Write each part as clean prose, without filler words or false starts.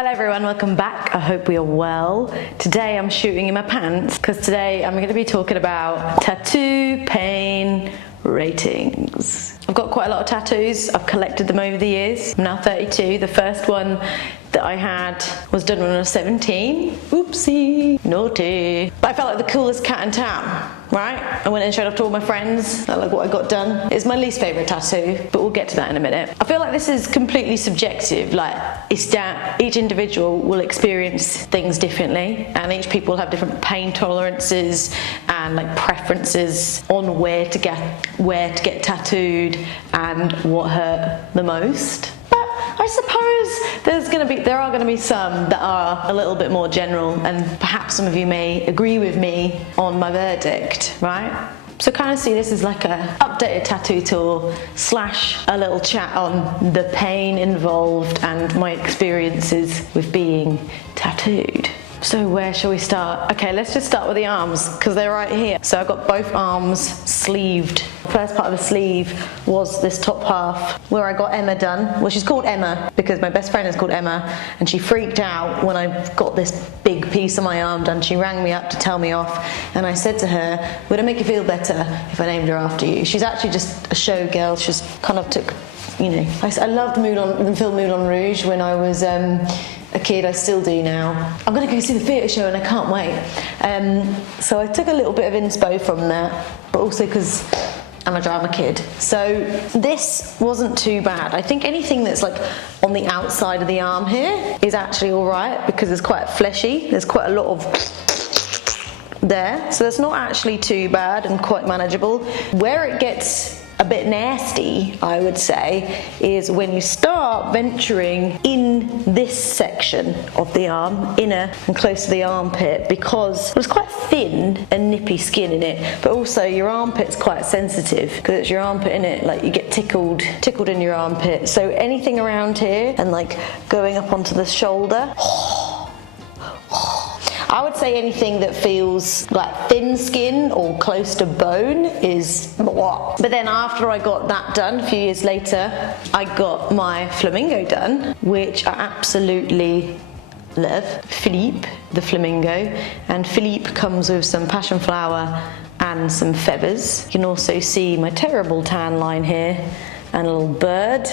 Hello everyone, welcome back. I hope we are well. Today I'm shooting in my pants because today I'm going to be talking about tattoo pain ratings. I've got quite a lot of tattoos. I've collected them over the years. I'm now 32. The first one that I had was done when I was 17. Oopsie, naughty. But I felt like the coolest cat in town, right? I went and showed off to all my friends, like what I got done. It's my least favourite tattoo, but we'll get to that in a minute. I feel like this is completely subjective, like it's down, each individual will experience things differently, and each people have different pain tolerances and like preferences on where to get tattooed and what hurt the most. I suppose there are going to be some that are a little bit more general, and perhaps some of you may agree with me on my verdict, right? So kind of see this as like a updated tattoo tour / a little chat on the pain involved and my experiences with being tattooed. So where shall we start? Okay, let's just start with the arms because they're right here. So I've got both arms sleeved. The first part of the sleeve was this top half where I got Emma done. Well, she's called Emma because my best friend is called Emma, and she freaked out when I got this big piece of my arm done. She rang me up to tell me off, and I said to her, would it make you feel better if I named her after you? She's actually just a show girl. She just kind of took, you know, I loved the film Moulin Rouge when I was a kid. I still do now. I'm going to go see the theatre show and I can't wait. So I took a little bit of inspo from that, but also because I'm a drama kid. So this wasn't too bad. I think anything that's like on the outside of the arm here is actually alright because it's quite fleshy. There's quite a lot of there. So that's not actually too bad and quite manageable. Where it gets a bit nasty, I would say, is when you start venturing in this section of the arm, inner and close to the armpit, because there's quite thin and nippy skin in it, but also your armpit's quite sensitive because it's your armpit in it, like you get tickled in your armpit. So anything around here and like going up onto the shoulder, I would say anything that feels like thin skin or close to bone is blah. But then after I got that done, a few years later, I got my flamingo done, which I absolutely love. Philippe, the flamingo. And Philippe comes with some passion flower and some feathers. You can also see my terrible tan line here and a little bird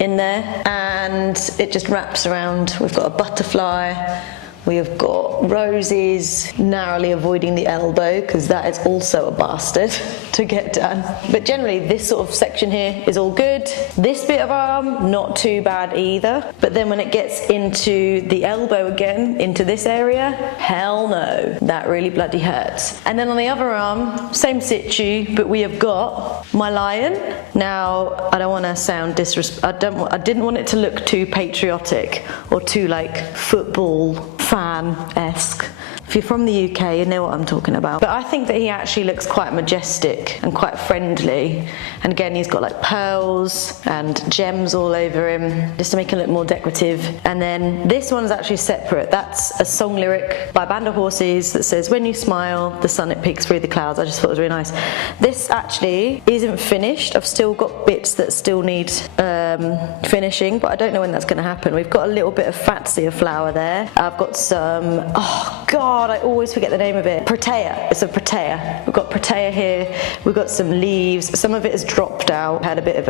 in there. And it just wraps around. We've got a butterfly. We have got roses, narrowly avoiding the elbow because that is also a bastard to get done. But generally this sort of section here is all good. This bit of arm, not too bad either. But then when it gets into the elbow again, into this area, hell no, that really bloody hurts. And then on the other arm, same situ, but we have got my lion. Now, I don't want to sound disrespectful. I didn't want it to look too patriotic or too like football fan-esque. If you're from the UK, you know what I'm talking about. But I think that he actually looks quite majestic and quite friendly. And again, he's got like pearls and gems all over him, just to make him look more decorative. And then this one's actually separate. That's a song lyric by Band of Horses that says, when you smile, the sun it peeks through the clouds. I just thought it was really nice. This actually isn't finished. I've still got bits that still need finishing, but I don't know when that's going to happen. We've got a little bit of fatsia flower there. I've got some, oh god, I always forget the name of it. Protea. It's a protea. We've got protea here. We've got some leaves. Some of it has dropped out. I had a bit of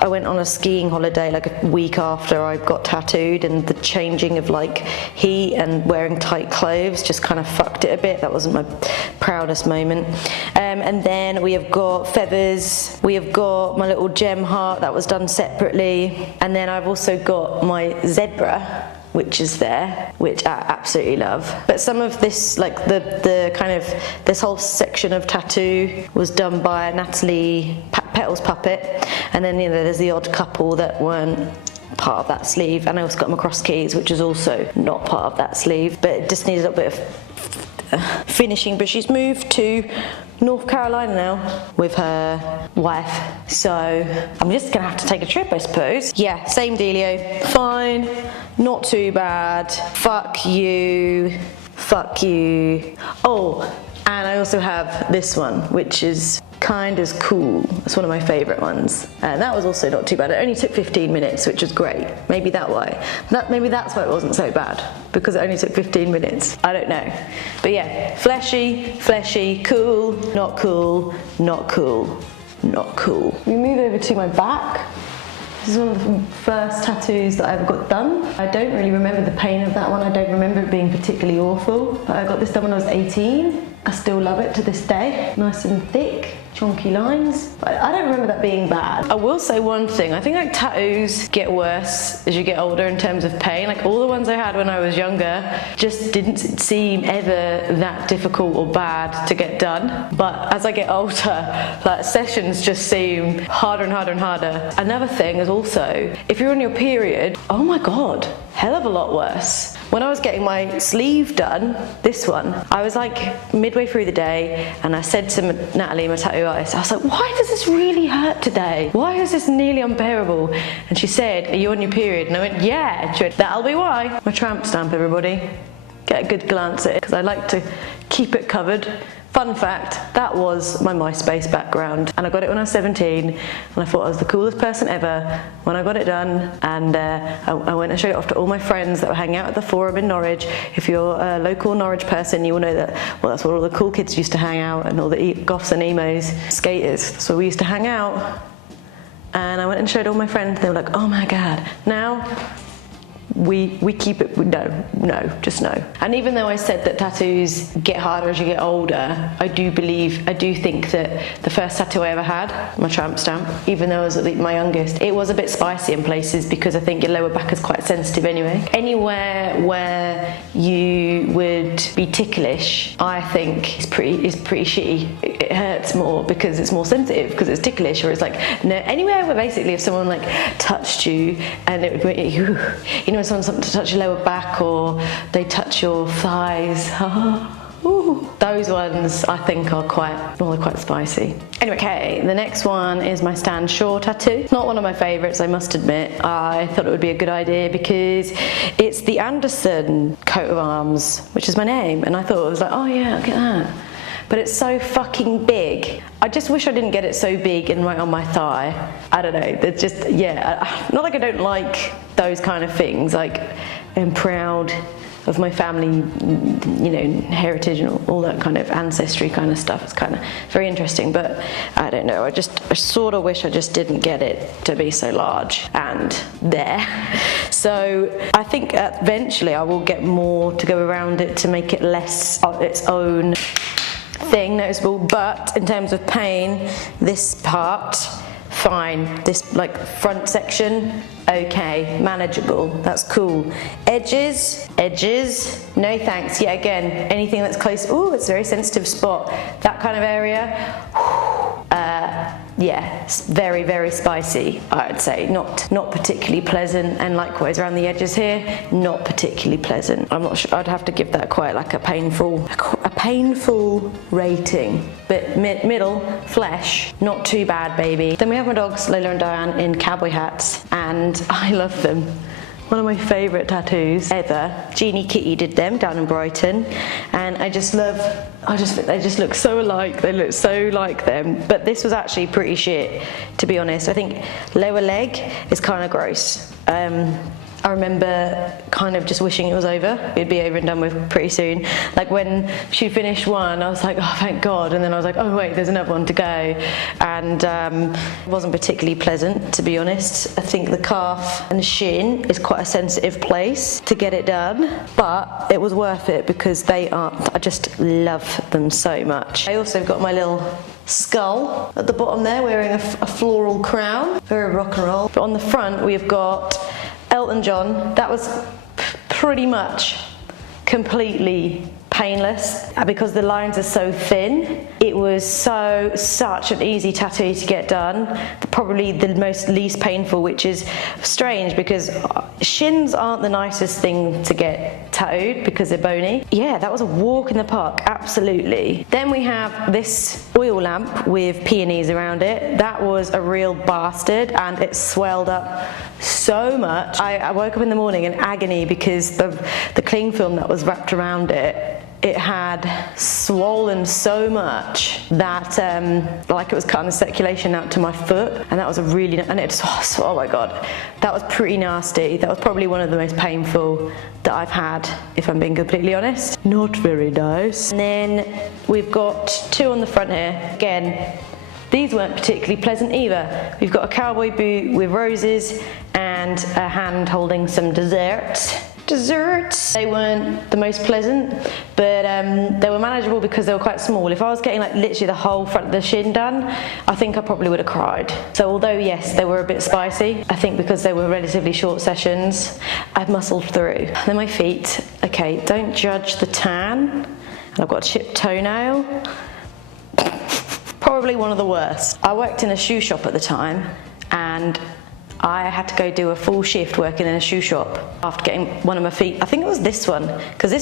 I went on a skiing holiday like a week after I got tattooed, and the changing of like heat and wearing tight clothes just kind of fucked it a bit. That wasn't my proudest moment. And then we have got feathers. We have got my little gem heart that was done separately. And then I've also got my zebra, which is there, which I absolutely love. But some of this, like the kind of, this whole section of tattoo was done by Natalie Petal's puppet. And then, you know, there's the odd couple that weren't part of that sleeve. And I also got my cross keys, which is also not part of that sleeve, but it just needs a little bit of finishing. But she's moved to North Carolina now with her wife, so I'm just gonna have to take a trip, I suppose. Yeah, same dealio. Fine, not too bad. Fuck you. Oh, And I also have this one, which is kind of cool. It's one of my favourite ones. And that was also not too bad. It only took 15 minutes, which was great. Maybe that's why it wasn't so bad, because it only took 15 minutes. I don't know. But yeah, fleshy, cool, not cool, not cool, not cool. We move over to my back. This is one of the first tattoos that I ever got done. I don't really remember the pain of that one. I don't remember it being particularly awful. But I got this done when I was 18. I still love it to this day. Nice and thick, chunky lines. But I don't remember that being bad. I will say one thing. I think like tattoos get worse as you get older in terms of pain. Like all the ones I had when I was younger just didn't seem ever that difficult or bad to get done. But as I get older, like sessions just seem harder and harder and harder. Another thing is also, if you're on your period, oh my God, hell of a lot worse. When I was getting my sleeve done, this one, I was like midway through the day and I said to Natalie, my tattoo artist, I was like, why does this really hurt today? Why is this nearly unbearable? And she said, are you on your period? And I went, yeah. And she went, that'll be why. My tramp stamp, everybody. Get a good glance at it, because I like to keep it covered. Fun fact, that was my MySpace background, and I got it when I was 17, and I thought I was the coolest person ever when I got it done. And I went and showed it off to all my friends that were hanging out at the Forum in Norwich. If you're a local Norwich person, you will know that, well, that's where all the cool kids used to hang out, and all the goths and emos, skaters. So we used to hang out, and I went and showed all my friends. They were like, oh my God. Now, we keep it, no, just no. And even though I said that tattoos get harder as you get older, I do think that the first tattoo I ever had, my tramp stamp, even though I was my youngest, it was a bit spicy in places, because I think your lower back is quite sensitive anyway. Anywhere where you would be ticklish, I think is pretty shitty. It hurts more because it's more sensitive, because it's ticklish, or it's like, no, anywhere where basically if someone like touched you and it would make you know, something to touch your lower back, or they touch your thighs. Ooh. Those ones I think are quite spicy. Anyway, okay, the next one is my Stan Shaw tattoo. It's not one of my favourites, I must admit. I thought it would be a good idea because it's the Anderson coat of arms, which is my name, and I thought it was like, oh yeah, look at that. But it's so fucking big. I just wish I didn't get it so big and right on my thigh. I don't know, it's just, yeah, not like I don't like those kind of things. Like, I'm proud of my family, you know, heritage and all that kind of ancestry kind of stuff. It's kind of very interesting, but I don't know, I sort of wish I just didn't get it to be so large and there. So I think eventually I will get more to go around it to make it less its own thing noticeable. But in terms of pain, this part, fine. This like front section, okay, manageable, that's cool. Edges, no thanks. Yeah, again, anything that's close, ooh, it's a very sensitive spot. That kind of area, yeah, it's very, very spicy, I would say. Not particularly pleasant, and likewise around the edges here, not particularly pleasant. I'm not sure, I'd have to give that quite like a painful rating. But middle, flesh, not too bad, baby. Then we have my dogs, Lola and Diane, in cowboy hats, and I love them. One of my favourite tattoos ever. Jeannie Kitty did them down in Brighton, and I just think they just look so alike. They look so like them. But this was actually pretty shit, to be honest. I think lower leg is kind of gross. I remember kind of just wishing it was over. It'd be over and done with pretty soon. Like when she finished one, I was like, oh, thank God. And then I was like, oh wait, there's another one to go. And it wasn't particularly pleasant, to be honest. I think the calf and the shin is quite a sensitive place to get it done, but it was worth it because I just love them so much. I also got my little skull at the bottom there, wearing a floral crown. Very rock and roll. But on the front, we've got Elton John. That was pretty much completely painless because the lines are so thin. It was such an easy tattoo to get done. Probably the least painful, which is strange because shins aren't the nicest thing to get tattooed because they're bony. Yeah, that was a walk in the park, absolutely. Then we have this oil lamp with peonies around it. That was a real bastard, and it swelled up so much. I woke up in the morning in agony because the cling film that was wrapped around it it had swollen so much that like it was cutting the circulation out to my foot, and that was a really, and it just, oh my god, that was pretty nasty. That was probably one of the most painful that I've had, if I'm being completely honest. Not very nice. And then we've got two on the front here. Again, these weren't particularly pleasant either. We've got a cowboy boot with roses and a hand holding some desserts. They weren't the most pleasant, but they were manageable because they were quite small. If I was getting like literally the whole front of the shin done, I think I probably would have cried. So although yes, they were a bit spicy, I think because they were relatively short sessions, I've muscled through. Then my feet, okay, don't judge the tan. And I've got a chipped toenail. Probably one of the worst. I worked in a shoe shop at the time, and I had to go do a full shift working in a shoe shop after getting one of my feet. I think it was this one, because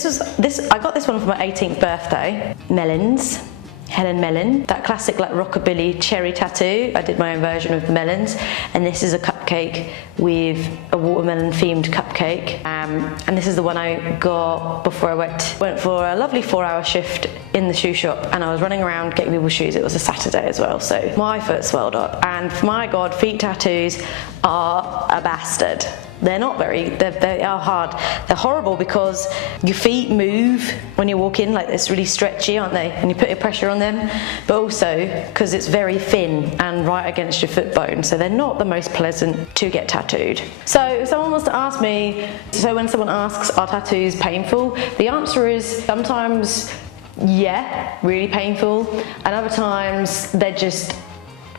I got this one for my 18th birthday. Melons, Helen melon, that classic like rockabilly cherry tattoo. I did my own version of the melons, and this is a cupcake with a watermelon themed cupcake. And this is the one I got before I went for a lovely 4-hour shift in the shoe shop, and I was running around getting people's shoes. It was a Saturday as well, so my foot swelled up, and my god, feet tattoos are a bastard. They're not very, they are hard. They're horrible because your feet move when you walk in, like it's really stretchy, aren't they? And you put your pressure on them, but also because it's very thin and right against your foot bone. So they're not the most pleasant to get tattooed. So if someone wants to ask me, so when someone asks, are tattoos painful? The answer is sometimes, yeah, really painful. And other times they're just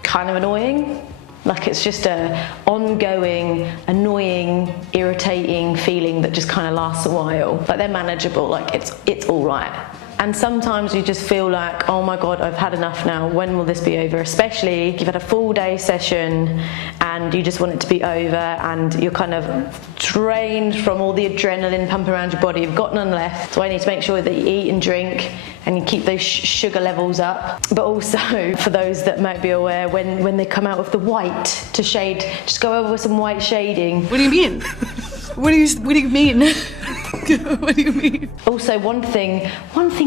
kind of annoying. Like it's just a ongoing, annoying, irritating feeling that just kind of lasts a while. Like they're manageable, like it's all right. And sometimes you just feel like, oh my god, I've had enough now, when will this be over? Especially if you've had a full day session and you just want it to be over, and you're kind of drained from all the adrenaline pumping around your body, you've got none left. So I need to make sure that you eat and drink and you keep those sugar levels up. But also, for those that might be aware, when they come out with the white to shade, just go over with some white shading. What do you mean? What do you mean? What do you mean? Also, one thing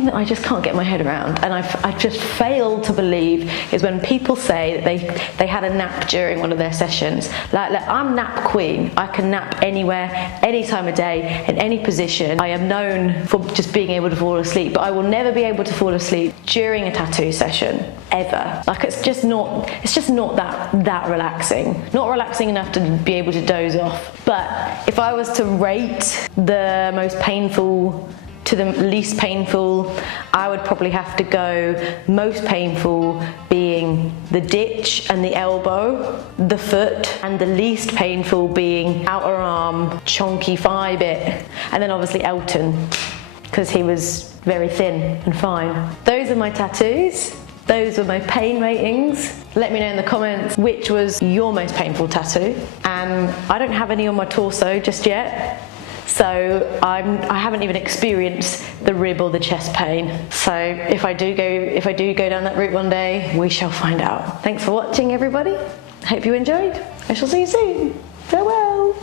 that I just can't get my head around, and I've just failed to believe, is when people say that they had a nap during one of their sessions. Like I'm nap queen. I can nap anywhere, any time of day, in any position. I am known for just being able to fall asleep, but I will never be able to fall asleep during a tattoo session, ever. Like it's just not that relaxing. Not relaxing enough to be able to doze off. But if I was to rate the most painful to the least painful, I would probably have to go most painful being the ditch and the elbow, the foot, and the least painful being outer arm, chonky thigh bit, and then obviously Elton, because he was very thin and fine. Those are my tattoos. Those were my pain ratings. Let me know in the comments which was your most painful tattoo. I don't have any on my torso just yet, so I haven't even experienced the rib or the chest pain. So if I do go down that route one day, we shall find out. Thanks for watching, everybody. I hope you enjoyed. I shall see you soon. Farewell.